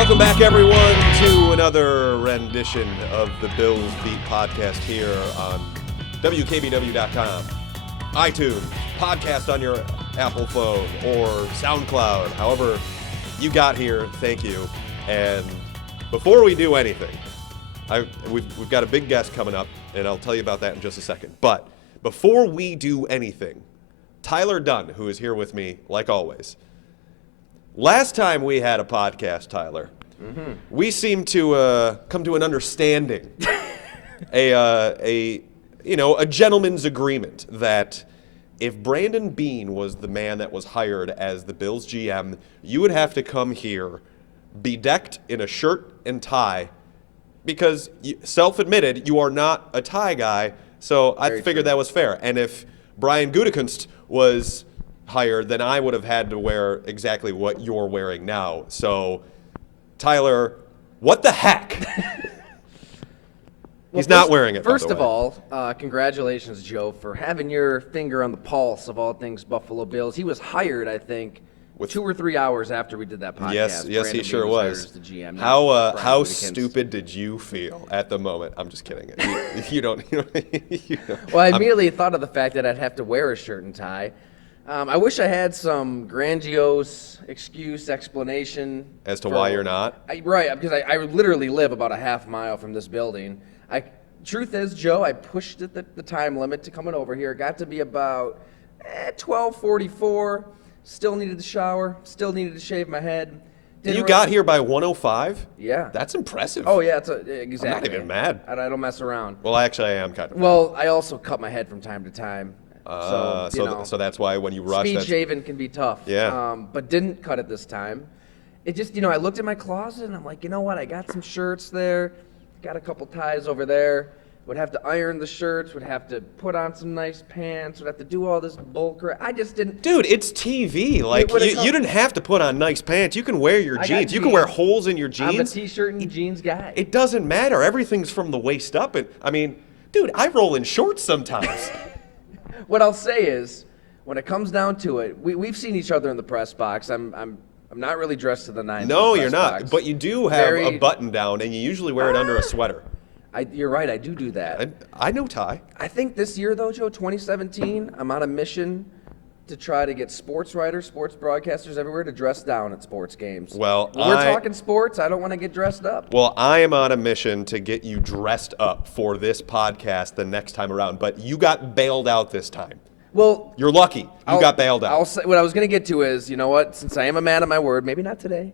Welcome back, everyone, to another rendition of the Bills Beat podcast here on WKBW.com, iTunes, podcast on your Apple phone, or SoundCloud. However you got here, thank you. And before we do anything, we've got a big guest coming up, and I'll tell you about that in just a second. But before we do anything, Tyler Dunn, who is here with me, like always. Last time we had a podcast, Tyler, we seemed to come to an understanding, a gentleman's agreement that if Brandon Beane was the man that was hired as the Bills GM, you would have to come here bedecked in a shirt and tie because, self-admitted, you are not a tie guy, so I figured that was fair. And if Brian Gutekunst was hired, then I would have had to wear exactly what you're wearing now. So, Tyler, what the heck? He's not wearing it. First of all, congratulations, Joe, for having your finger on the pulse of all things Buffalo Bills. He was hired, I think, 2 or 3 hours after we did that podcast. Yes, Brandon he sure Beane was. The GM, how stupid did you feel at the moment? I'm just kidding. You don't. Well, I immediately thought of the fact that I'd have to wear a shirt and tie. I wish I had some grandiose explanation as to why you're not. Right, because I literally live about a half mile from this building. Truth is, Joe, I pushed it the time limit to coming over here. It got to be about 12:44. Still needed to shower. Still needed to shave my head. You got here by 1:05? Yeah. That's impressive. Oh, yeah, exactly. I'm not even mad. I don't mess around. Well, actually, I am kind of. Well, I also cut my head from time to time. So that's why when you rush, speed shaving can be tough. Yeah. But didn't cut it this time. It just, I looked in my closet and I'm like, you know what? I got some shirts there, got a couple ties over there. Would have to iron the shirts. Would have to put on some nice pants. Would have to do all this bulk. I just didn't. Dude, it's TV. Like you didn't have to put on nice pants. You can wear your jeans. You can wear holes in your jeans. I'm a t-shirt and jeans guy. It doesn't matter. Everything's from the waist up. And I mean, dude, I roll in shorts sometimes. What I'll say is, when it comes down to it, we've seen each other in the press box. I'm not really dressed to the nines. No, you're not. But you do have a button down, and you usually wear it under a sweater. You're right. I do that. I know Ty. I think this year, though, Joe, 2017, I'm on a mission to try to get sports writers, sports broadcasters everywhere to dress down at sports games. Well, when we're talking sports, I don't want to get dressed up. Well, I am on a mission to get you dressed up for this podcast the next time around, but you got bailed out this time. Well, you're lucky. You got bailed out. What I was going to get to is, you know what? Since I am a man of my word, maybe not today.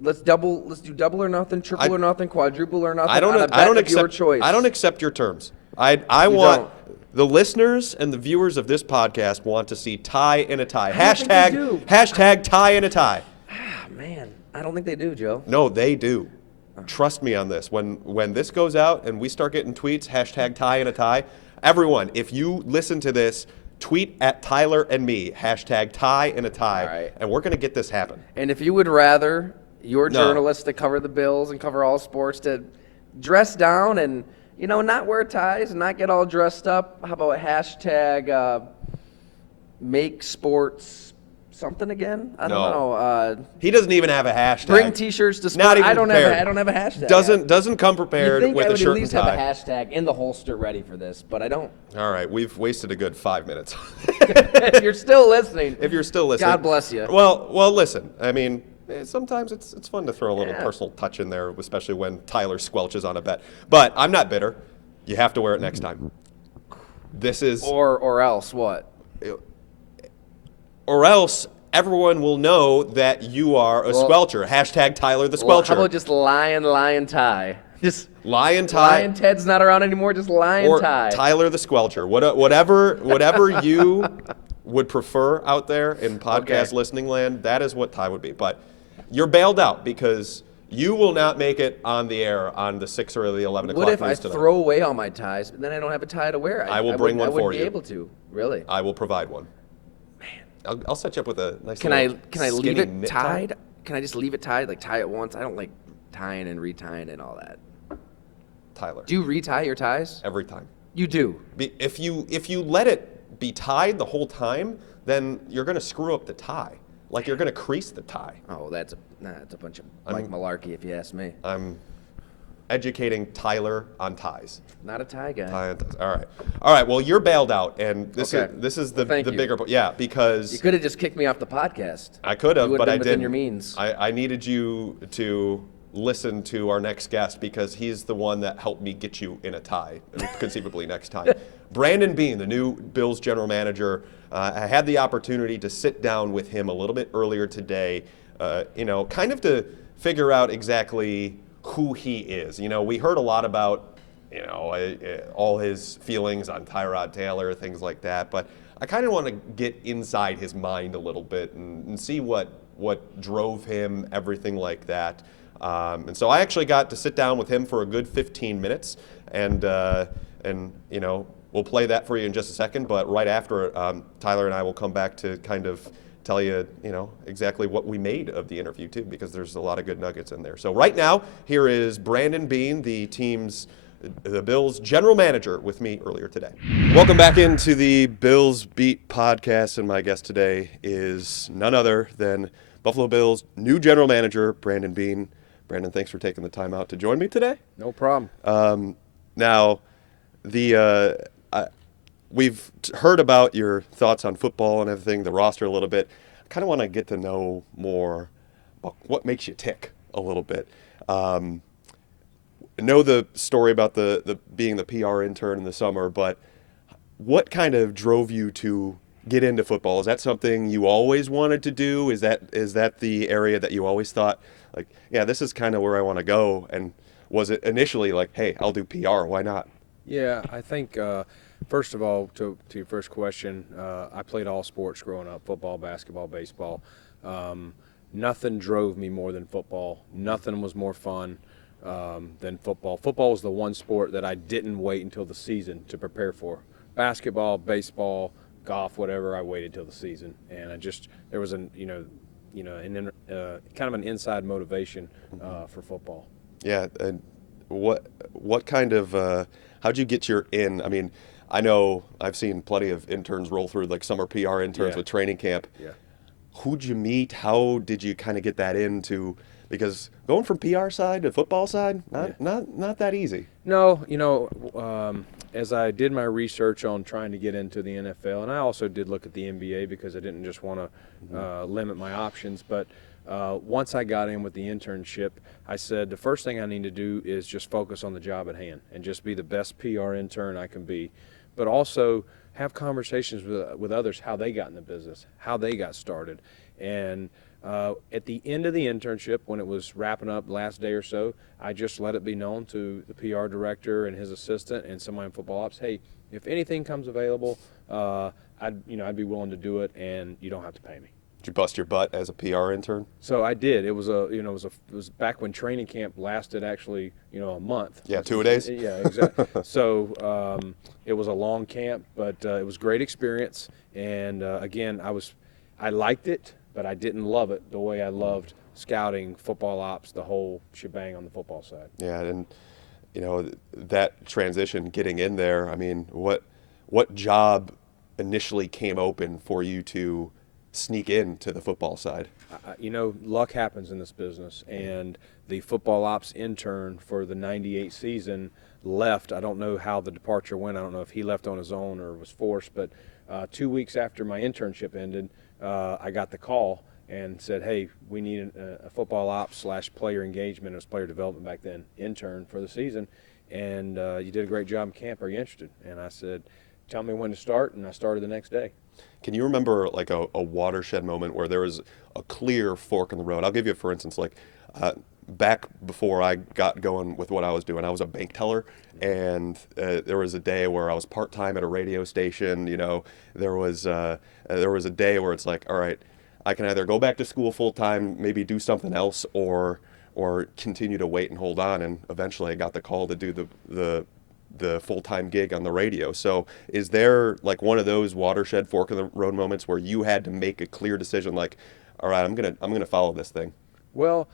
Let's do double or nothing, triple or nothing, quadruple or nothing. I don't accept your choice. I don't accept your terms. I want the listeners and the viewers of this podcast want to see tie in a tie. Hashtag tie in a tie. Man, I don't think they do, Joe. No, they do. Trust me on this. When this goes out and we start getting tweets, hashtag tie in a tie, everyone, if you listen to this, tweet at Tyler and me, hashtag tie in a tie, right. And we're going to get this happen. And if you would rather your journalists that cover the Bills and cover all sports to dress down and, not wear ties and not get all dressed up, how about hashtag make sports something again? I don't know. He doesn't even have a hashtag. Bring T-shirts to sports. Not even I don't have a hashtag. Doesn't come prepared with a shirt and tie. I would at least have a hashtag in the holster ready for this, but I don't. All right, we've wasted a good 5 minutes. If you're still listening. God bless you. Well, listen. I mean, sometimes it's fun to throw a little personal touch in there, especially when Tyler squelches on a bet. But I'm not bitter. You have to wear it next time. This is or else what? Or else everyone will know that you are a squelcher. Hashtag Tyler the Squelcher. How about just lion tie? Just lion tie. Lion Ted's not around anymore. Just lion tie. Tyler the Squelcher. Whatever you would prefer out there in podcast listening land, that is what tie would be. But you're bailed out because you will not make it on the air on the 6 or the 11 o'clock news tonight. What if I throw away all my ties, but then I don't have a tie to wear? I will bring one for you. I wouldn't be able to. Really? I will provide one. Man. I'll set you up with a nice Can I leave it tied? Can I just leave it tied? Like tie it once? I don't like tying and retying and all that. Tyler. Do you retie your ties? Every time. You do? If you let it be tied the whole time, then you're going to screw up the tie. like you're going to crease the tie. Oh, that's a bunch of malarkey, if you ask me. I'm educating Tyler on ties. Not a tie guy. Tie on ties. All right. Well, you're bailed out, and this is the bigger point. Yeah, because you could have just kicked me off the podcast. I could have, but I didn't. Within your means. I needed you to listen to our next guest because he's the one that helped me get you in a tie, conceivably next time. Brandon Beane, the new Bills general manager. I had the opportunity to sit down with him a little bit earlier today, kind of to figure out exactly who he is. We heard a lot about, all his feelings on Tyrod Taylor, things like that, but I kind of want to get inside his mind a little bit and see what drove him, everything like that. And so I actually got to sit down with him for a good 15 minutes, and we'll play that for you in just a second. But right after, Tyler and I will come back to kind of tell you, exactly what we made of the interview too, because there's a lot of good nuggets in there. So right now, here is Brandon Beane, the Bills general manager, with me earlier today. Welcome back into the Bills Beat podcast, and my guest today is none other than Buffalo Bills new general manager, Brandon Beane. Brandon, thanks for taking the time out to join me today. No problem. Now, we've heard about your thoughts on football and everything, the roster a little bit. I kind of want to get to know more about what makes you tick a little bit. I know the story about the being the PR intern in the summer, but what kind of drove you to get into football? Is that something you always wanted to do? Is that the area that you always thought, like, yeah, this is kind of where I want to go? And was it initially like, hey, I'll do PR, why not? Yeah, I think, first of all, to your first question, I played all sports growing up, football, basketball, baseball. Nothing drove me more than football. Nothing was more fun than football. Football was the one sport that I didn't wait until the season to prepare for. Basketball, baseball, golf, whatever, I waited till the season. And there was kind of an inside motivation for football. Yeah, and what kind of how'd you get your in? I mean, I know I've seen plenty of interns roll through, like summer PR interns with training camp. Yeah. Who'd you meet? How did you kind of get that into? Because going from PR side to football side, not that easy. No, as I did my research on trying to get into the NFL, and I also did look at the NBA because I didn't just want to limit my options, but once I got in with the internship, I said the first thing I need to do is just focus on the job at hand and just be the best PR intern I can be, but also have conversations with others, how they got in the business, how they got started. And at the end of the internship, when it was wrapping up last day or so, I just let it be known to the PR director and his assistant and somebody in football ops, hey, if anything comes available, I'd be willing to do it, and you don't have to pay me. Did you bust your butt as a PR intern? So I did. It was it was back when training camp lasted actually, a month. Yeah, 2 days. Yeah, exactly. So it was a long camp, but it was a great experience. And again, I liked it, but I didn't love it the way I loved scouting, football ops, the whole shebang on the football side. Yeah, and that transition, getting in there. I mean, what job initially came open for you to sneak into the football side? Luck happens in this business, and the football ops intern for the '98 season left. I don't know how the departure went. I don't know if he left on his own or was forced, but 2 weeks after my internship ended, I got the call and said, hey, we need a football ops / player engagement, it was player development back then, intern for the season, and you did a great job in camp, are you interested? And I said, tell me when to start, and I started the next day. Can you remember like a watershed moment where there was a clear fork in the road? I'll give you, for instance, like back before I got going with what I was doing, I was a bank teller, and there was a day where I was part-time at a radio station. There was a day where it's like, all right, I can either go back to school full-time, maybe do something else, or continue to wait and hold on. And eventually I got the call to do the full-time gig on the radio. So is there like one of those watershed fork in the road moments where you had to make a clear decision, like, all right, I'm gonna follow this thing? Well,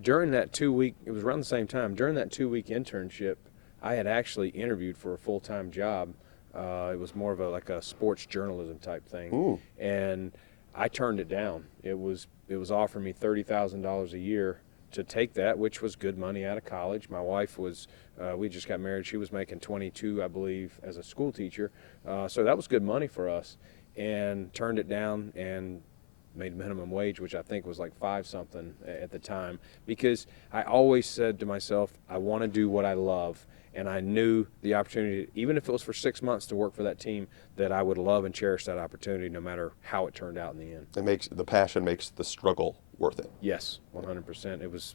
during that 2 week, it was around the same time, during that 2 week internship, I had actually interviewed for a full-time job. It was more of a sports journalism type thing. Ooh. And I turned it down. It was offering me $30,000 a year to take that, which was good money out of college. My wife was, we just got married. She was making 22, I believe, as a school teacher. So that was good money for us, and turned it down and made minimum wage, which I think was like 5 something at the time, because I always said to myself, I want to do what I love. And I knew the opportunity, even if it was for 6 months to work for that team, that I would love and cherish that opportunity no matter how it turned out in the end. The passion makes the struggle worth it. Yes, 100%.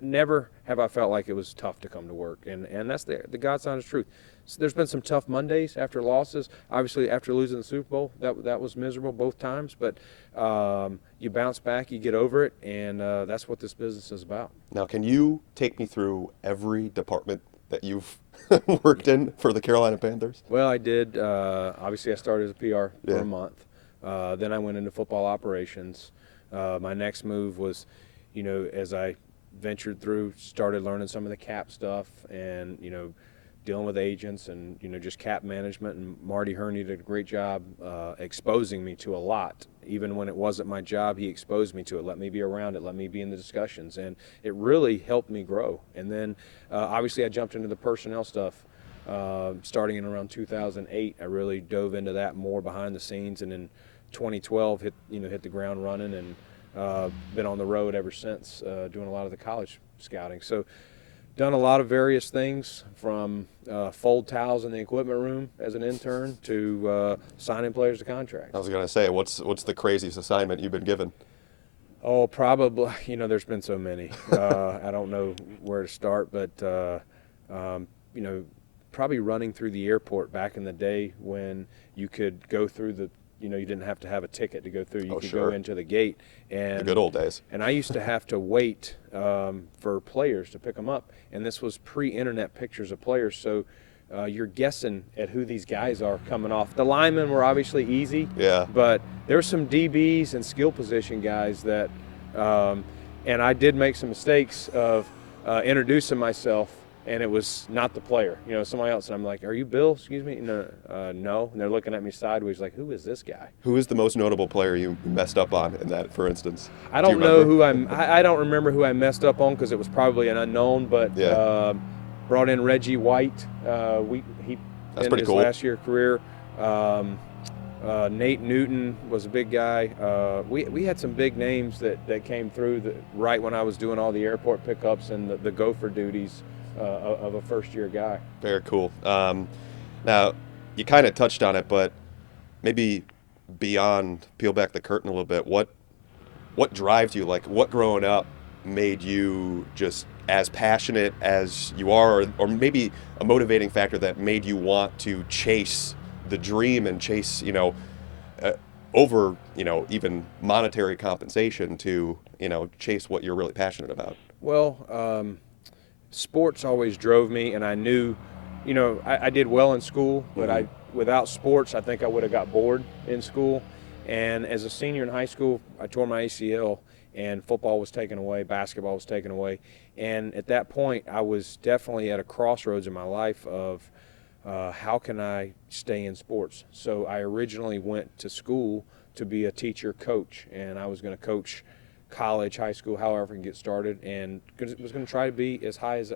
Never have I felt like it was tough to come to work, and that's the God's honest truth. So there's been some tough Mondays after losses. Obviously, after losing the Super Bowl, that was miserable both times. But you bounce back, you get over it, and that's what this business is about. Now, can you take me through every department that you've worked in for the Carolina Panthers? Well, I did. Obviously, I started as a PR for a month. Then I went into football operations. My next move was, as I ventured through, started learning some of the cap stuff and, dealing with agents and, just cap management. And Marty Herney did a great job exposing me to a lot. Even when it wasn't my job, he exposed me to it, let me be around it, let me be in the discussions. And it really helped me grow. And then, obviously, I jumped into the personnel stuff. Starting in around 2008, I really dove into that more behind the scenes. And in 2012, hit the ground running and been on the road ever since, doing a lot of the college scouting. So done a lot of various things, from fold towels in the equipment room as an intern to signing players to contracts. I was going to say, what's the craziest assignment you've been given? Oh, probably, there's been so many. I don't know where to start, but, probably running through the airport back in the day when you could go through you didn't have to have a ticket to go through. You could go into the gate. And the good old days. And I used to have to wait for players to pick them up. And this was pre-internet pictures of players. So you're guessing at who these guys are coming off. The linemen were obviously easy. Yeah. But there's some DBs and skill position guys that, and I did make some mistakes of introducing myself, and it was not the player, somebody else. And I'm like, "Are you Bill? Excuse me." No. And they're looking at me sideways like, "Who is this guy?" Who is the most notable player you messed up on in that, for instance? I don't know who I don't remember who I messed up on, because it was probably an unknown. But brought in Reggie White. He That's ended pretty his cool. last year career. Nate Newton was a big guy. We had some big names that came through right when I was doing all the airport pickups and the gopher duties of a first-year guy. Very cool. Now, you kind of touched on it, but maybe peel back the curtain a little bit. What drives you? Like, what growing up made you just as passionate as you are, or maybe a motivating factor that made you want to chase the dream and chase, over, even monetary compensation to, chase what you're really passionate about? Well, sports always drove me, and I knew, I did well in school, but without sports, I think I would have got bored in school. And as a senior in high school, I tore my ACL, and football was taken away, basketball was taken away. And at that point, I was definitely at a crossroads in my life of how can I stay in sports? So I originally went to school to be a teacher coach, and I was going to coach college, high school, however I can get started, and was going to try to be as high as,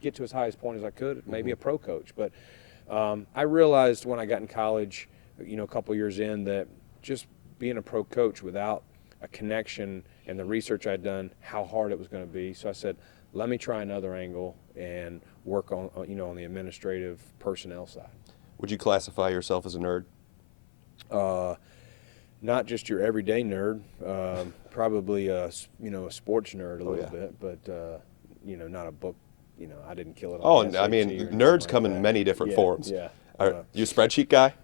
get to as high as point as I could, maybe a pro coach. But I realized when I got in college, a couple years in, that just being a pro coach without a connection and the research I'd done, how hard it was going to be. So I said, let me try another angle and work on, on the administrative personnel side. Would you classify yourself as a nerd? Not just your everyday nerd, probably a sports nerd a little bit, but not a book. I didn't kill it. Oh, I mean, nerds come in many different forms. Yeah. Are you a spreadsheet guy?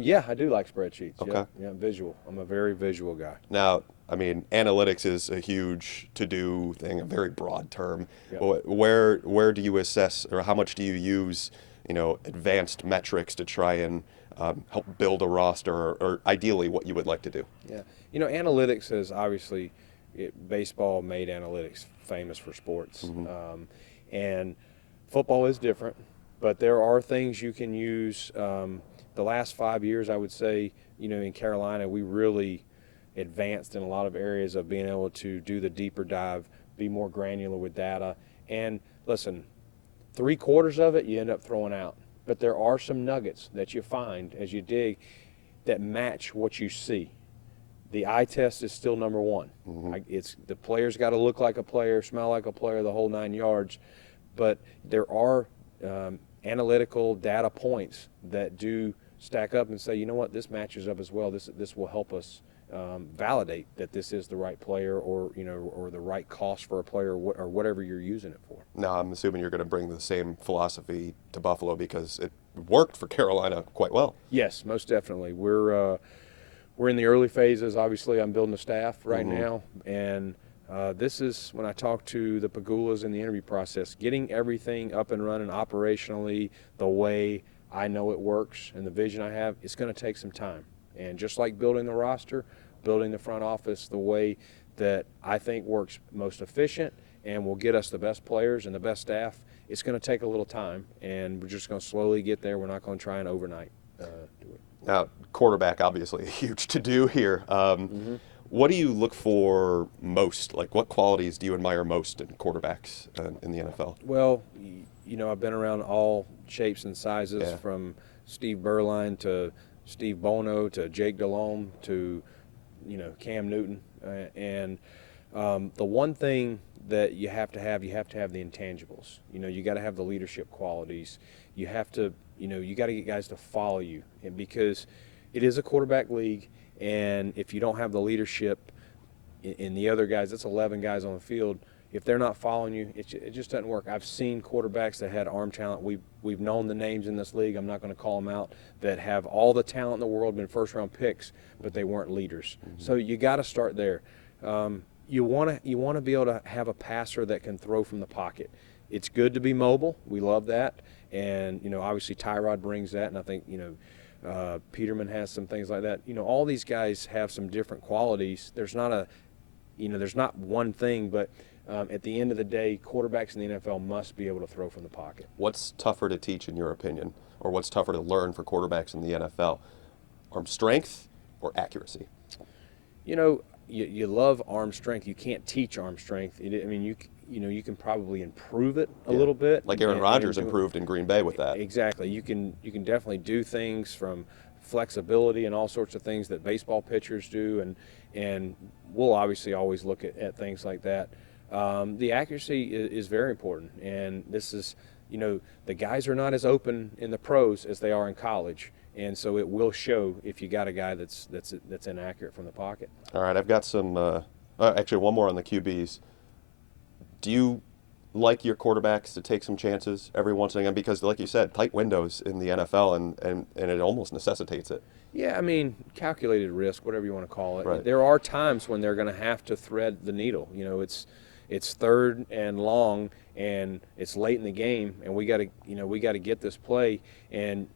Yeah, I do like spreadsheets. Okay. Yeah, visual. I'm a very visual guy. Now, I mean, analytics is a huge to-do thing, a very broad term. Yep. Where do you assess, or how much do you use, advanced metrics to try and help build a roster, or ideally what you would like to do? Yeah, analytics is obviously, baseball made analytics famous for sports, and football is different, but there are things you can use the last 5 years, I would say, in Carolina, we really advanced in a lot of areas of being able to do the deeper dive, be more granular with data. And listen, 3/4 of it you end up throwing out. But there are some nuggets that you find as you dig that match what you see. The eye test is still number one. It's the player's got to look like a player, smell like a player, the whole 9 yards. But there are analytical data points that do stack up and say, you know what, this matches up as well. This will help us validate that this is the right player, or or the right cost for a player, or whatever you're using it for. Now, I'm assuming you're going to bring the same philosophy to Buffalo because it worked for Carolina quite well. Yes, most definitely. We're in the early phases. Obviously, I'm building a staff right now, and this is when I talk to the Pagulas in the interview process, getting everything up and running operationally the way I know it works and the vision I have. It's going to take some time. And just like building the roster, building the front office the way that I think works most efficient and will get us the best players and the best staff, it's going to take a little time, and we're just going to slowly get there. We're not going to try and overnight do it. Now, quarterback, obviously, huge to-do here. What do you look for most? Like, what qualities do you admire most in quarterbacks in the NFL? Well, I've been around all shapes and sizes, from Steve Berline to Steve Bono to Jake Delhomme to, Cam Newton. And the one thing that you have to have the intangibles. You got to have the leadership qualities. You have to, you got to get guys to follow you, and because it is a quarterback league, and if you don't have the leadership in the other guys, that's 11 guys on the field. If they're not following you, it just doesn't work. I've seen quarterbacks that had arm talent. We've known the names in this league. I'm not going to call them out, that have all the talent in the world, been first-round picks, but they weren't leaders. So you got to start there. You want to be able to have a passer that can throw from the pocket. It's good to be mobile. We love that, and obviously Tyrod brings that, and I think Peterman has some things like that. All these guys have some different qualities. There's not one thing, but at the end of the day, quarterbacks in the NFL must be able to throw from the pocket. What's tougher to teach, in your opinion, or what's tougher to learn for quarterbacks in the NFL? Arm strength or accuracy? You love arm strength. You can't teach arm strength. You can probably improve it a little bit. Like Aaron Rodgers improved in Green Bay with that. Exactly. You can definitely do things from flexibility and all sorts of things that baseball pitchers do, and we'll obviously always look at things like that. The accuracy is very important, and this is, the guys are not as open in the pros as they are in college, and so it will show if you got a guy that's inaccurate from the pocket. All right, I've got some. Actually, one more on the QBs. Do you like your quarterbacks to take some chances every once in a while? Because, like you said, tight windows in the NFL, and it almost necessitates it. Yeah, calculated risk, whatever you want to call it. Right. There are times when they're going to have to thread the needle. It's third and long, and it's late in the game, and we got to get this play, and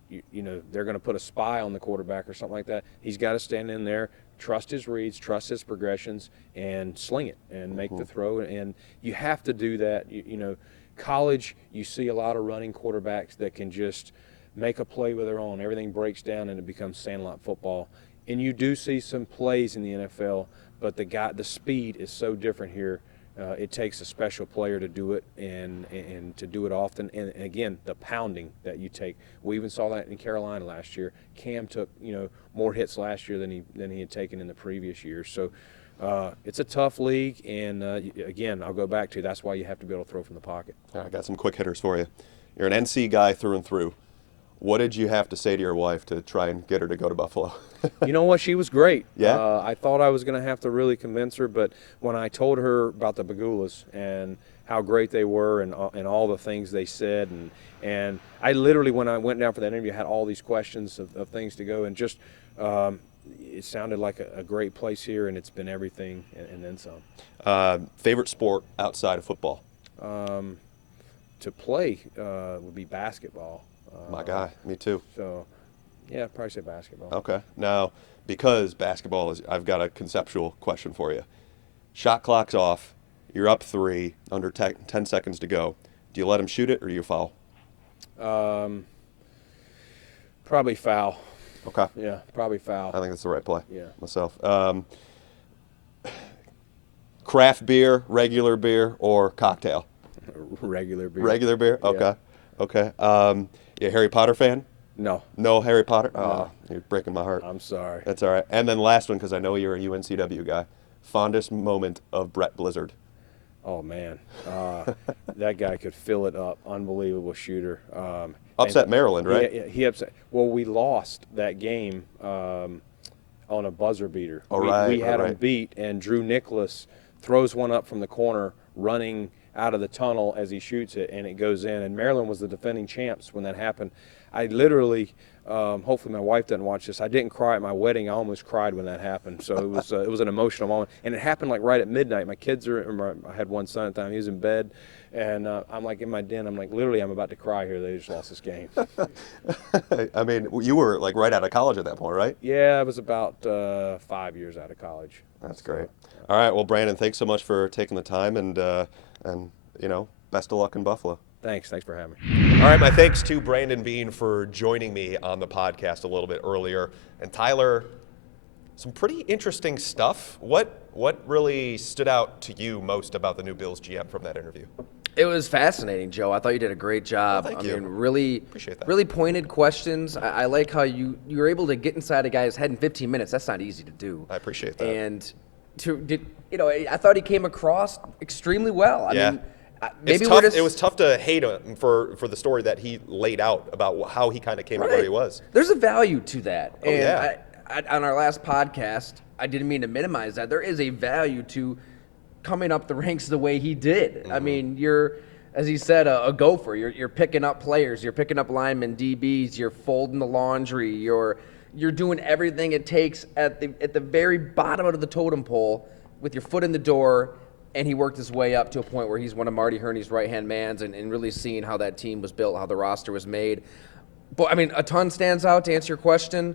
they're going to put a spy on the quarterback or something like that. He's got to stand in there, trust his reads, trust his progressions, and sling it and make the throw. And you have to do that. College, you see a lot of running quarterbacks that can just make a play with their own. Everything breaks down and it becomes sandlot football. And you do see some plays in the NFL, but the speed is so different here. It takes a special player to do it, and to do it often. And again, the pounding that you take. We even saw that in Carolina last year. Cam took more hits last year than he had taken in the previous years. So it's a tough league, and again, I'll go back to that's why you have to be able to throw from the pocket. All right, I got some quick hitters for you. You're an NC guy through and through. What did you have to say to your wife to try and get her to go to Buffalo? You know what? She was great. Yeah? I thought I was going to have to really convince her, but when I told her about the Pagulas and how great they were and all the things they said, and I literally, when I went down for that interview, had all these questions of things to go, and just it sounded like a great place here, and it's been everything and then some. Favorite sport outside of football? To play would be basketball. My guy, me too. So, yeah, I'd probably say basketball. Okay. Now, because basketball is, I've got a conceptual question for you. Shot clock's off. You're up 3, under 10 seconds to go. Do you let him shoot it, or do you foul? Probably foul. Okay. Yeah, probably foul. I think that's the right play. Yeah. Myself. Craft beer, regular beer, or cocktail? Regular beer. Regular beer? Yeah. Okay. Okay. You a Harry Potter fan? No, No Harry Potter? Oh, No. you're breaking my heart. I'm sorry. That's all right. And then last one, because I know you're a UNCW guy. Fondest moment of Brett Blizzard? Oh man, that guy could fill it up. Unbelievable shooter. Upset And Maryland, right? He upset. Well, we lost that game on a buzzer beater. Oh, We had right. him beat, and Drew Nicholas throws one up from the corner, running out of the tunnel as he shoots it, and it goes in. And Maryland was the defending champs when that happened. I literally, hopefully my wife doesn't watch this, I didn't cry at my wedding. I almost cried when that happened. So it was an emotional moment. And it happened like right at midnight. My kids I had one son at the time, he was in bed. And I'm like in my den, I'm like, literally, I'm about to cry here. They just lost this game. I mean, you were like right out of college at that point, right? Yeah, I was about 5 years out of college. That's great. All right. Well, Brandon, thanks so much for taking the time, and best of luck in Buffalo. Thanks for having me. All right, my thanks to Brandon Beane for joining me on the podcast a little bit earlier. And Tyler, some pretty interesting stuff. What really stood out to you most about the new Bills GM from that interview? It was fascinating, Joe. I thought you did a great job. Thank you. I mean, really, Appreciate that. really pointed questions. I like how you were able to get inside a guy's head in 15 minutes. That's not easy to do. I appreciate that. And I thought he came across extremely well. I mean, maybe it was tough to hate him for the story that he laid out about how he kind of came to where he was. There's a value to that. Oh, and yeah. On our last podcast, I didn't mean to minimize that. There is a value to coming up the ranks the way he did. I mean, you're, as he said, a gopher. You're picking up players. You're picking up linemen, DBs. You're folding the laundry. You're doing everything it takes at the very bottom of the totem pole with your foot in the door. And he worked his way up to a point where he's one of Marty Herney's right-hand mans and really seeing how that team was built, how the roster was made. But, I mean, a ton stands out to answer your question.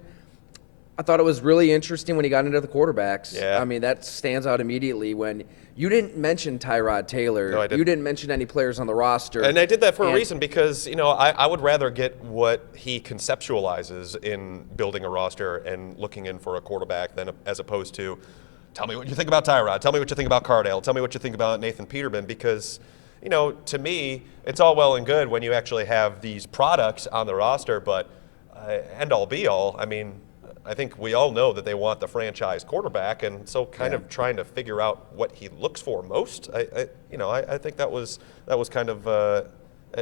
I thought it was really interesting when he got into the quarterbacks. Yeah. I mean, that stands out immediately when you didn't mention Tyrod Taylor. No, I didn't. You didn't mention any players on the roster. And I did that for a reason because, I would rather get what he conceptualizes in building a roster and looking in for a quarterback as opposed to, tell me what you think about Tyrod. Tell me what you think about Cardale. Tell me what you think about Nathan Peterman because, to me, it's all well and good when you actually have these products on the roster, but end all be all, I mean, I think we all know that they want the franchise quarterback, and so kind of trying to figure out what he looks for most, I think that was kind of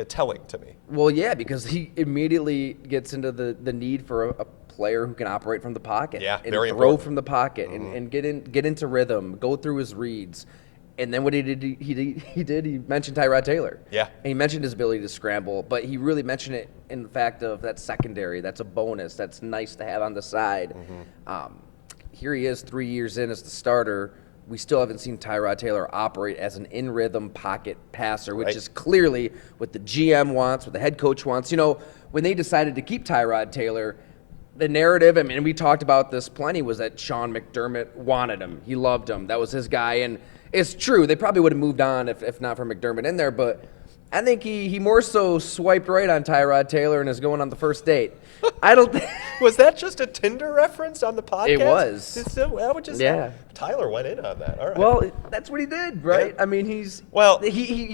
telling to me. Well, yeah, because he immediately gets into the need for a player who can operate from the pocket, and very throw important. from the pocket, and get into rhythm, go through his reads. And then what he did, he mentioned Tyrod Taylor. Yeah. And he mentioned his ability to scramble, but he really mentioned it in the fact of that secondary. That's a bonus. That's nice to have on the side. Here he is 3 years in as the starter. We still haven't seen Tyrod Taylor operate as an in-rhythm pocket passer, which is clearly what the GM wants, what the head coach wants. When they decided to keep Tyrod Taylor, the narrative, I mean, we talked about this plenty, was that Sean McDermott wanted him. He loved him. That was his guy. And it's true. They probably would have moved on if not for McDermott in there. But I think he more so swiped right on Tyrod Taylor and is going on the first date. I don't think. Was that just a Tinder reference on the podcast? It was. Tyler went in on that. All right. Well, that's what he did, right? Yeah. I mean, he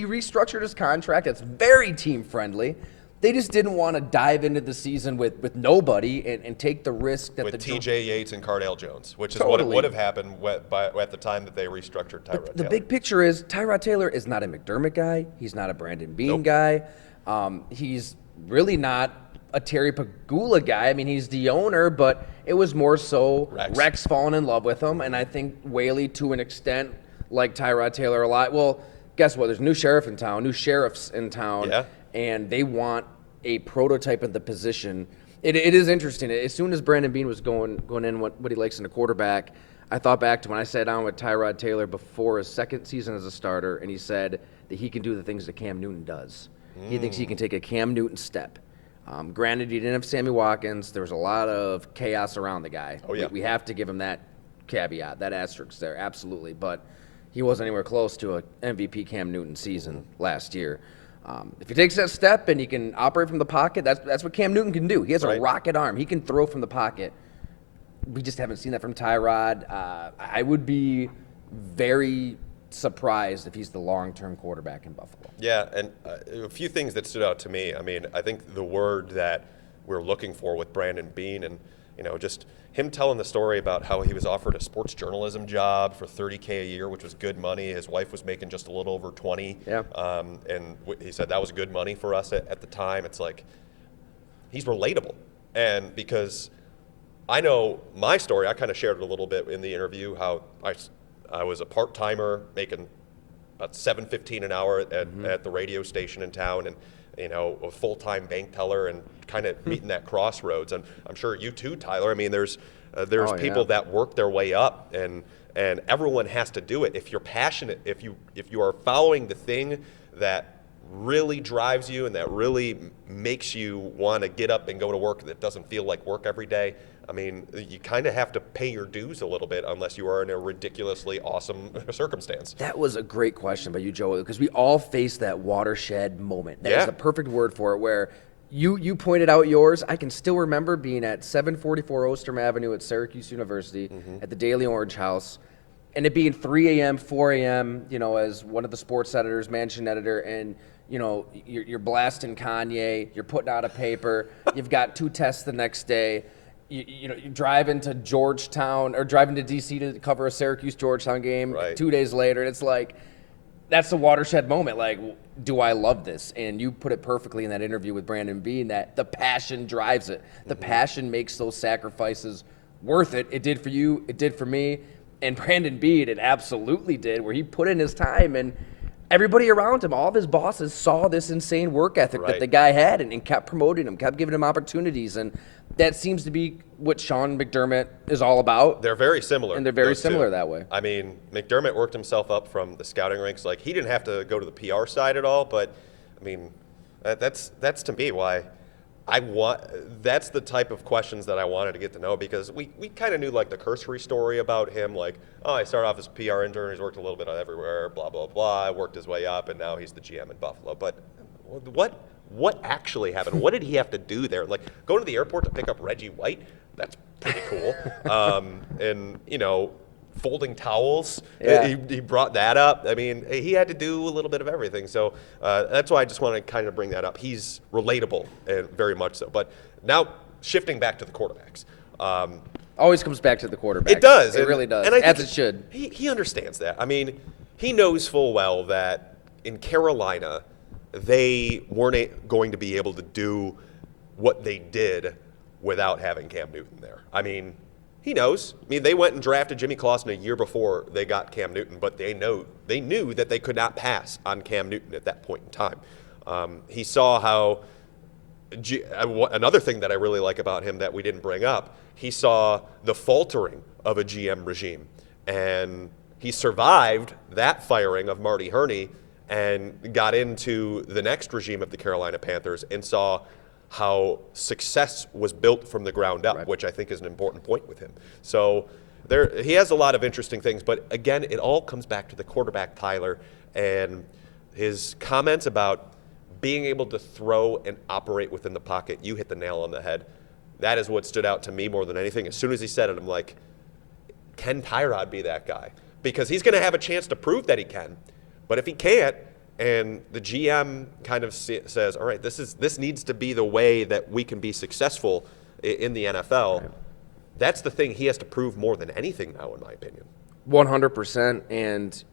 restructured his contract. It's very team friendly. They just didn't want to dive into the season with nobody and take the risk that with the T.J. Yates and Cardale Jones, which is Totally. what would have happened at the time that they restructured Tyrod Taylor. The big picture is Tyrod Taylor is not a McDermott guy. He's not a Brandon Beane Nope. guy. He's really not a Terry Pagula guy. I mean, he's the owner, but it was more so Rex falling in love with him, and I think Whaley, to an extent, liked Tyrod Taylor a lot. Well, guess what? There's a new sheriffs in town, Yeah. and they want a prototype of the position. It is interesting. As soon as Brandon Beane was going in what he likes in a quarterback, I thought back to when I sat down with Tyrod Taylor before his second season as a starter, and he said that he can do the things that Cam Newton does. He thinks he can take a Cam Newton step. Granted, he didn't have Sammy Watkins. There was a lot of chaos around the guy. Oh, yeah. We have to give him that caveat, that asterisk there, absolutely. But he wasn't anywhere close to an MVP Cam Newton season last year. If he takes that step and he can operate from the pocket, that's what Cam Newton can do. He has a rocket arm. He can throw from the pocket. We just haven't seen that from Tyrod. I would be very surprised if he's the long-term quarterback in Buffalo. Yeah, and a few things that stood out to me. I mean, I think the word that we're looking for with Brandon Beane, and just him telling the story about how he was offered a sports journalism job for $30K a year, which was good money. His wife was making just a little over 20. Yeah. And he said that was good money for us at the time. It's like he's relatable, and because I know my story, I kind of shared it a little bit in the interview how I was a part-timer making about $7.15 an hour at the radio station in town, and a full-time bank teller, and kind of meeting that crossroads. And I'm sure you too, Tyler. I mean, there's people that work their way up, and everyone has to do it. If you're passionate, if you are following the thing that really drives you and that really makes you want to get up and go to work, that doesn't feel like work every day, I mean, you kind of have to pay your dues a little bit unless you are in a ridiculously awesome circumstance. That was a great question by you, Joe, because we all face that watershed moment. That is the perfect word for it, where you pointed out yours. I can still remember being at 744 Ostrom Avenue at Syracuse University at the Daily Orange House, and it being 3 a.m., 4 a.m., as one of the sports editors, mansion editor, and you're blasting Kanye, you're putting out a paper, you've got 2 tests the next day. You drive into Georgetown or driving to D.C. to cover a Syracuse-Georgetown game 2 days later, and it's like, that's the watershed moment. Like, do I love this? And you put it perfectly in that interview with Brandon Beane, that the passion drives it. The passion makes those sacrifices worth it. It did for you. It did for me. And Brandon Beane, it absolutely did, where he put in his time, and everybody around him, all of his bosses, saw this insane work ethic that the guy had, and kept promoting him, kept giving him opportunities. And that seems to be what Sean McDermott is all about. They're very similar. And they're very similar that way. I mean, McDermott worked himself up from the scouting ranks. Like, he didn't have to go to the PR side at all, but, I mean, that's to me why that's the type of questions that I wanted to get to know, because we kind of knew, like, the cursory story about him, like, I started off as a PR intern, he's worked a little bit on everywhere, blah, blah, blah, worked his way up, and now he's the GM in Buffalo. But what actually happened? What did he have to do there? Like, go to the airport to pick up Reggie White? That's pretty cool. And, folding towels, he brought that up. I mean, he had to do a little bit of everything. So that's why I just want to kind of bring that up. He's relatable, and very much so. But now, shifting back to the quarterbacks. Always comes back to the quarterback. It does. It really does, and I think as it should. He understands that. I mean, he knows full well that in Carolina, they weren't going to be able to do what they did without having Cam Newton there. I mean, he knows. I mean, they went and drafted Jimmy Clausen a year before they got Cam Newton, but they knew that they could not pass on Cam Newton at that point in time. He saw how another thing that I really like about him that we didn't bring up, he saw the faltering of a GM regime, and he survived that firing of Marty Herney and got into the next regime of the Carolina Panthers and saw how success was built from the ground up, which I think is an important point with him. So he has a lot of interesting things, but again, it all comes back to the quarterback, Tyler, and his comments about being able to throw and operate within the pocket. You hit the nail on the head. That is what stood out to me more than anything. As soon as he said it, I'm like, can Tyrod be that guy? Because he's going to have a chance to prove that he can. But if he can't, and the GM kind of says, all right, this needs to be the way that we can be successful in the NFL, that's the thing he has to prove more than anything now, in my opinion. 100%. And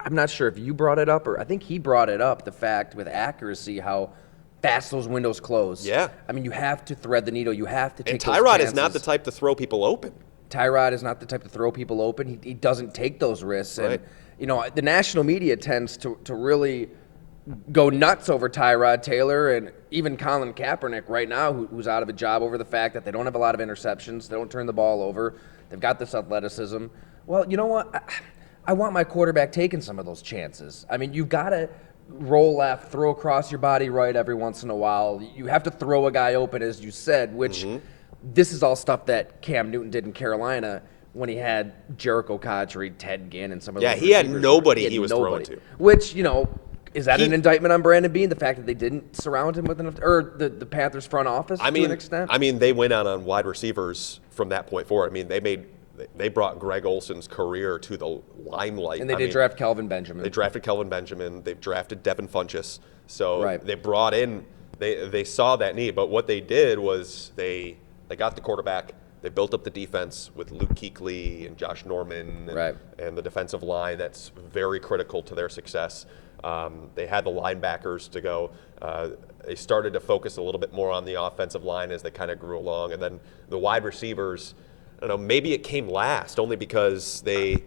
I'm not sure if you brought it up, or I think he brought it up, the fact with accuracy, how fast those windows close. Yeah. I mean, you have to thread the needle. You have to take and those Tyrod chances. is not the type to throw people open. Tyrod is not the type to throw people open. He doesn't take those risks. Right. And, the national media tends to really go nuts over Tyrod Taylor and even Colin Kaepernick right now, who's out of a job over the fact that they don't have a lot of interceptions. They don't turn the ball over. They've got this athleticism. Well, you know what? I want my quarterback taking some of those chances. I mean, you've got to roll left, throw across your body right every once in a while. You have to throw a guy open, as you said, which this is all stuff that Cam Newton did in Carolina when he had Jericho Cotchery, Ted Ginn, and some of those he had receivers. nobody he was throwing to. Which, Is that an indictment on Brandon Beane, the fact that they didn't surround him with enough, or the Panthers front office to an extent? I mean, they went out on wide receivers from that point forward. I mean, they brought Greg Olson's career to the limelight. And they did draft Kelvin Benjamin. They drafted Kelvin Benjamin. They've drafted Devin Funchess. So they brought in, they saw that need. But what they did was they got the quarterback. They built up the defense with Luke Kuechly and Josh Norman and the defensive line. That's very critical to their success. They had the linebackers to go. They started to focus a little bit more on the offensive line as they kind of grew along. And then the wide receivers, I don't know, maybe it came last only because they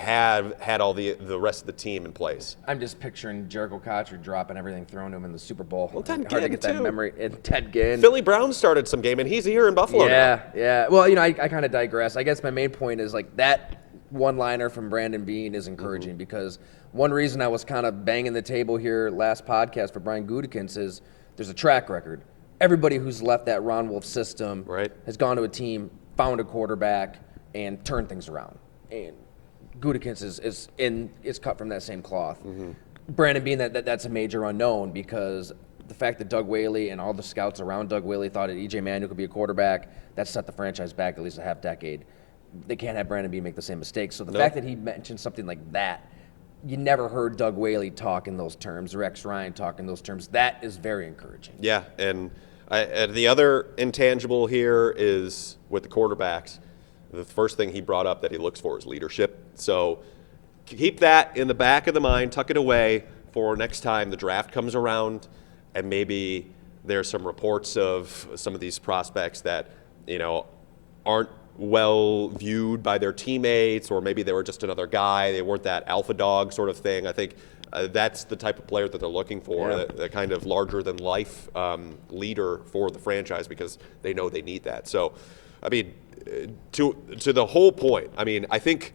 had all the rest of the team in place. I'm just picturing Jericho Cotcher dropping everything thrown to him in the Super Bowl. Well, Ted hard to get that memory. And Ted Ginn. Philly Brown started some game, and he's here in Buffalo now. Yeah. Well, I kind of digress. I guess my main point is like that one-liner from Brandon Beane is encouraging because one reason I was kind of banging the table here last podcast for Brian Gutekunst is there's a track record. Everybody who's left that Ron Wolf system has gone to a team, found a quarterback, and turned things around. And Gutekunst is cut from that same cloth. Brandon Beane, that's a major unknown because the fact that Doug Whaley and all the scouts around Doug Whaley thought that E.J. Manuel could be a quarterback, that set the franchise back at least a half decade. They can't have Brandon Beane make the same mistakes. So the fact that he mentioned something like that, you never heard Doug Whaley talk in those terms, Rex Ryan talk in those terms. That is very encouraging. Yeah, and the other intangible here is with the quarterbacks, the first thing he brought up that he looks for is leadership. So keep that in the back of the mind, tuck it away for next time the draft comes around, and maybe there's some reports of some of these prospects that, aren't well viewed by their teammates, or maybe they were just another guy. They weren't that alpha dog sort of thing. I think that's the type of player that they're looking for, that kind of larger-than-life leader for the franchise because they know they need that. So, I mean, to the whole point, I mean, I think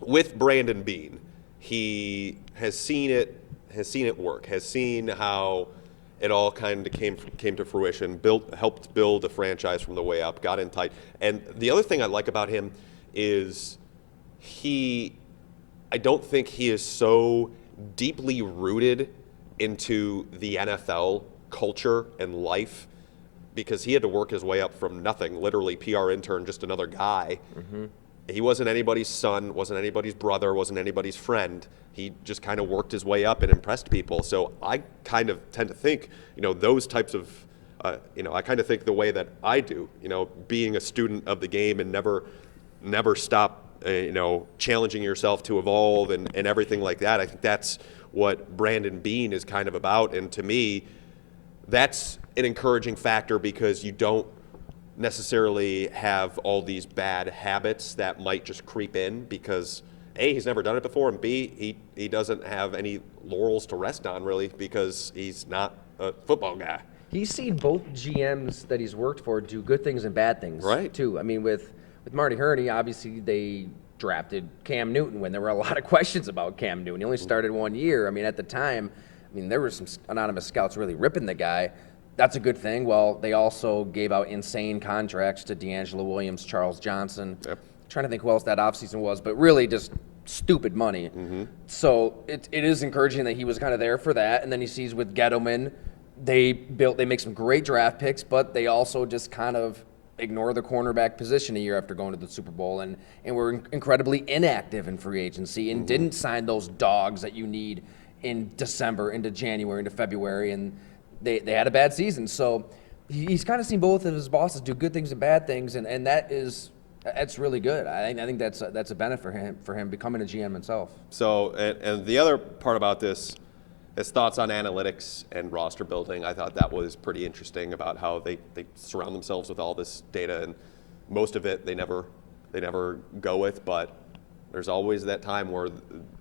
with Brandon Beane, he has seen it work, has seen how it all kind of came to fruition, helped build a franchise from the way up, got in tight. And the other thing I like about him is I don't think he is so deeply rooted into the NFL culture and life because he had to work his way up from nothing, literally PR intern, just another guy. He wasn't anybody's son, wasn't anybody's brother, wasn't anybody's friend. He just kind of worked his way up and impressed people. So I kind of tend to think, those types of, I kind of think the way that I do, being a student of the game and never stop, challenging yourself to evolve and everything like that. I think that's what Brandon Beane is kind of about. And to me, that's an encouraging factor because you don't necessarily have all these bad habits that might just creep in because A, he's never done it before, and B, he doesn't have any laurels to rest on really because he's not a football guy. He's seen both GMs that he's worked for do good things and bad things too. I mean, with Marty Herney, obviously they drafted Cam Newton when there were a lot of questions about Cam Newton. He only started 1 year. I mean, at the time, there were some anonymous scouts really ripping the guy. That's a good thing. Well, they also gave out insane contracts to D'Angelo Williams, Charles Johnson. Trying to think who else that offseason was, but really just stupid money. So it is encouraging that he was kind of there for that. And then he sees with Gettleman, they make some great draft picks, but they also just kind of ignore the cornerback position a year after going to the Super Bowl and were incredibly inactive in free agency and didn't sign those dogs that you need in December, into January, into February, and they had a bad season. So he's kind of seen both of his bosses do good things and bad things, and that's really good. I think that's a benefit for him becoming a GM himself. So, and the other part about this, his thoughts on analytics and roster building, I thought that was pretty interesting about how they surround themselves with all this data, and most of it they never go with, but there's always that time where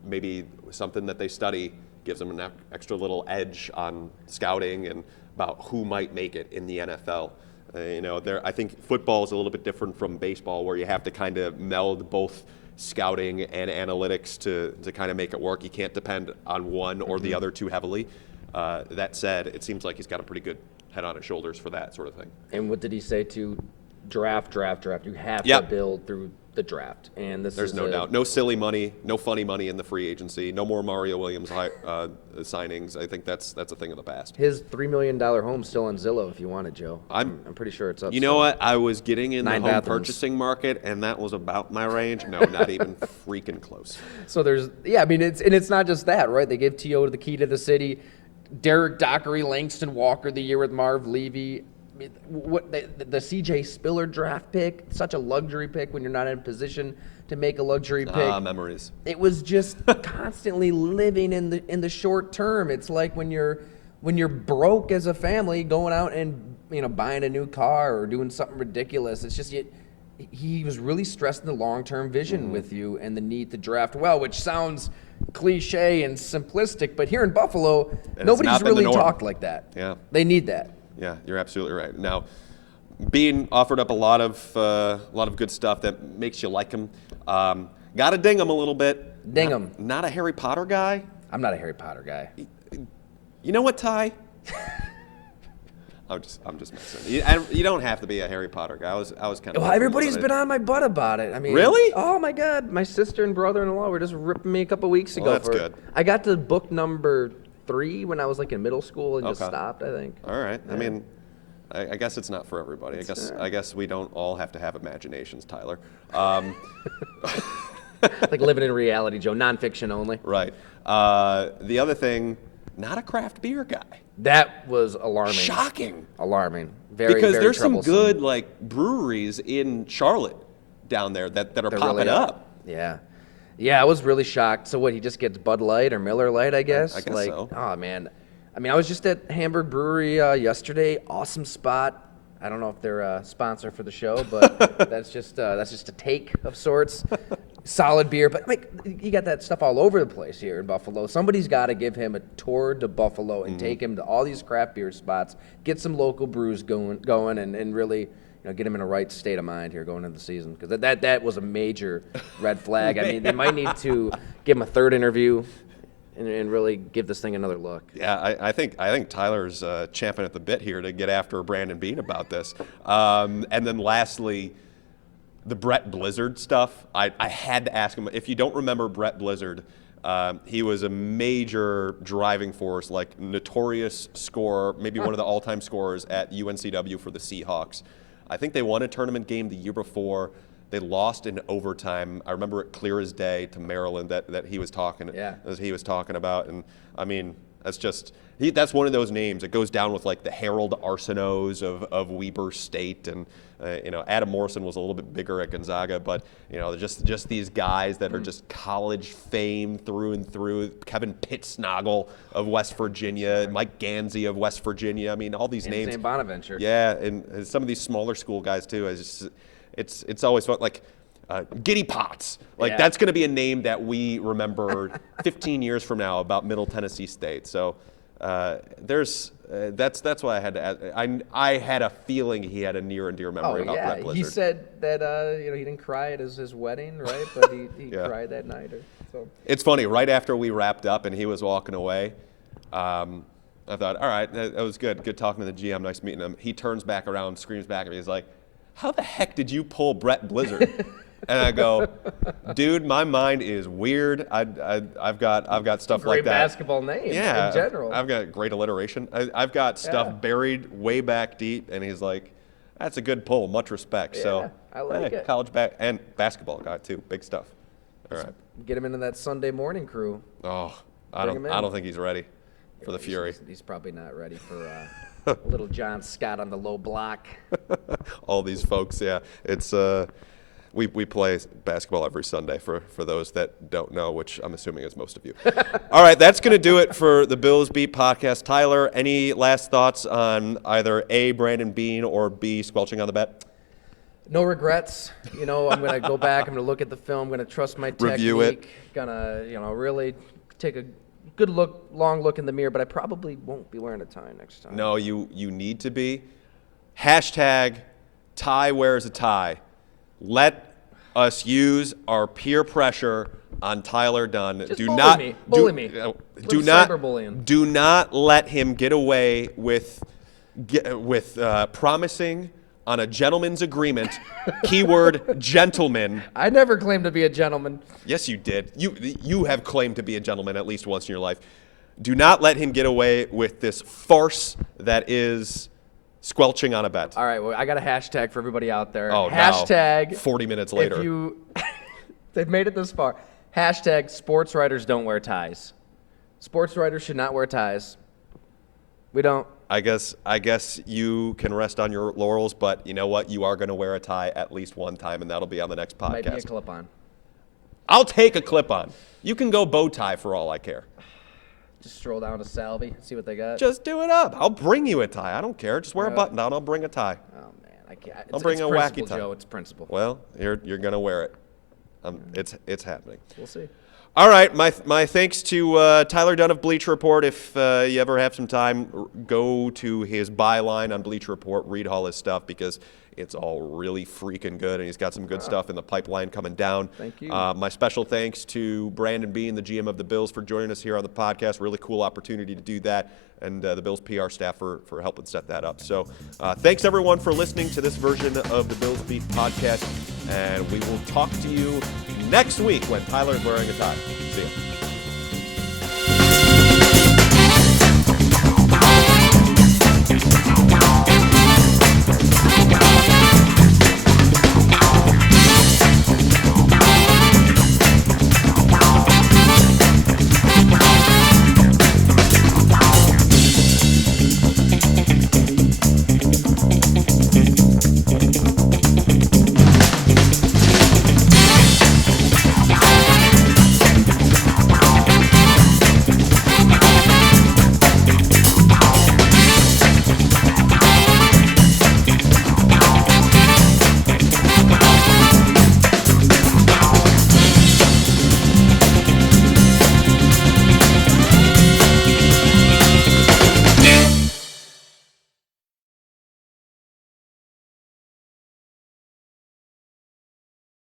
maybe something that they study gives them an extra little edge on scouting and about who might make it in the NFL. I think football is a little bit different from baseball, where you have to kind of meld both scouting and analytics to kind of make it work. You can't depend on one or the other too heavily. That said, it seems like he's got a pretty good head on his shoulders for that sort of thing. And what did he say to draft? You have to build through the draft. And There's no doubt. No silly money, no funny money in the free agency, no more Mario Williams signings. I think that's a thing of the past. His $3 million home's still on Zillow if you want it, Joe. I'm pretty sure it's up. You know what? I was getting in 9 the home bathrooms. purchasing market, and that was about my range. No, not even freaking close. So it's not just that, right? They give T.O. the key to the city. Derek Dockery, Langston Walker the year with Marv Levy. I mean, what the C.J. Spiller draft pick, such a luxury pick when you're not in a position to make a luxury pick. Memories. It was just constantly living in the short term. It's like when you're broke as a family, going out and buying a new car or doing something ridiculous. It's just he was really stressing the long-term vision with you and the need to draft well, which sounds cliche and simplistic, but here in Buffalo, nobody's really talked like that. Yeah. They need that. Yeah, you're absolutely right. Now, Beane offered up a lot of good stuff that makes you like him. Got to ding him a little bit. Ding him. Not a Harry Potter guy. I'm not a Harry Potter guy. You know what, Ty? I'm just messing. You don't have to be a Harry Potter guy. I was kind of. Well, everybody's been on my butt about it. I mean, really? Oh my God, my sister and brother-in-law were just ripping me a couple weeks ago. Well, that's good. I got to book number 3 when I was like in middle school and just stopped. I think. All right. Yeah. I mean, I guess it's not for everybody. I guess we don't all have to have imaginations, Tyler. Like living in reality, Joe. Nonfiction only. Right. The other thing, not a craft beer guy. That was alarming. Shocking. Alarming. Very, because very there's troublesome. some good breweries in Charlotte down there that are popping really up. Yeah. Yeah, I was really shocked. So what, he just gets Bud Light or Miller Light, I guess? I guess so. Oh, man. I mean, I was just at Hamburg Brewery yesterday. Awesome spot. I don't know if they're a sponsor for the show, but that's just a take of sorts. Solid beer, but you got that stuff all over the place here in Buffalo. Somebody's got to give him a tour to Buffalo and take him to all these craft beer spots, get some local brews going, and really get him in a right state of mind here going into the season, because that was a major red flag. I mean, they might need to give him a third interview and really give this thing another look. Yeah, I think Tyler's champing at the bit here to get after Brandon Beane about this. And then lastly, the Brett Blizzard stuff. I had to ask him. If you don't remember Brett Blizzard, he was a major driving force, notorious scorer, maybe one of the all-time scorers at UNCW for the Seahawks. I think they won a tournament game the year before. They lost in overtime. I remember it clear as day to Maryland that he was talking about. And I mean, that's one of those names that goes down with the Harold Arsenaults of Weber State, and Adam Morrison was a little bit bigger at Gonzaga, but just these guys that are just college fame through and through. Kevin Pittsnoggle of West Virginia, Mike Gansey of West Virginia. I mean, all these names. St. Bonaventure. Yeah, and some of these smaller school guys too. It's always fun. Giddy Potts. That's going to be a name that we remember 15 years from now about Middle Tennessee State. So that's why I had to ask. I had a feeling he had a near and dear memory about Brett Blizzard. He said that he didn't cry at his wedding, right? But he cried that night. So it's funny. Right after we wrapped up and he was walking away, I thought, all right, that was good. Good talking to the GM. Nice meeting him. He turns back around, screams back at me. He's like, "How the heck did you pull Brett Blizzard?" And I go, "Dude, my mind is weird. I've got stuff like that. Great basketball name. Yeah, in general. I've got great alliteration. I've got stuff buried way back deep." And he's like, "That's a good pull. Much respect." Yeah, so I like it. College and basketball guy too. Big stuff. All right. Get him into that Sunday morning crew. Oh, I don't think he's ready for the Fury. He's probably not ready for little John Scott on the low block. All these folks, yeah. It's we play basketball every Sunday for those that don't know, which I'm assuming is most of you. All right, that's going to do it for the Bills Beat podcast. Tyler, any last thoughts on either A, Brandon Beane, or B, squelching on the bet? No regrets. I'm going to go back. I'm going to look at the film. I'm going to trust my technique. Review it. Going to, really take a good long look in the mirror, but I probably won't be wearing a tie next time. No, you need to be. Hashtag Ty wears a tie. Let us use our peer pressure on Tyler Dunn. Just bully me. Do not let him get away with promising on a gentleman's agreement, keyword gentleman. I never claimed to be a gentleman. Yes, you did. You have claimed to be a gentleman at least once in your life. Do not let him get away with this farce that is squelching on a bet. All right, well, I got a hashtag for everybody out there. Oh, hashtag now, 40 minutes later. If you, they've made it this far. Hashtag sports writers don't wear ties. Sports writers should not wear ties. We don't. I guess you can rest on your laurels, but you know what? You are going to wear a tie at least one time, and that'll be on the next podcast. Might be a clip-on. I'll take a clip-on. You can go bow tie for all I care. Just stroll down to Salvi, see what they got. Just do it up. I'll bring you a tie. I don't care. Just wear a button down. I'll bring a tie. Oh man, I can't. I'll bring a wacky tie. Joe, it's principle. Well, you're gonna wear it. It's happening. We'll see. All right, my thanks to Tyler Dunn of Bleacher Report. If you ever have some time, go to his byline on Bleacher Report, read all his stuff because it's all really freaking good, and he's got some good stuff in the pipeline coming down. Thank you. My special thanks to Brandon Beane, the GM of the Bills, for joining us here on the podcast. Really cool opportunity to do that, and the Bills PR staff for helping set that up. So thanks, everyone, for listening to this version of the Bills Beat podcast, and we will talk to you next week when Tyler's wearing a tie. See ya.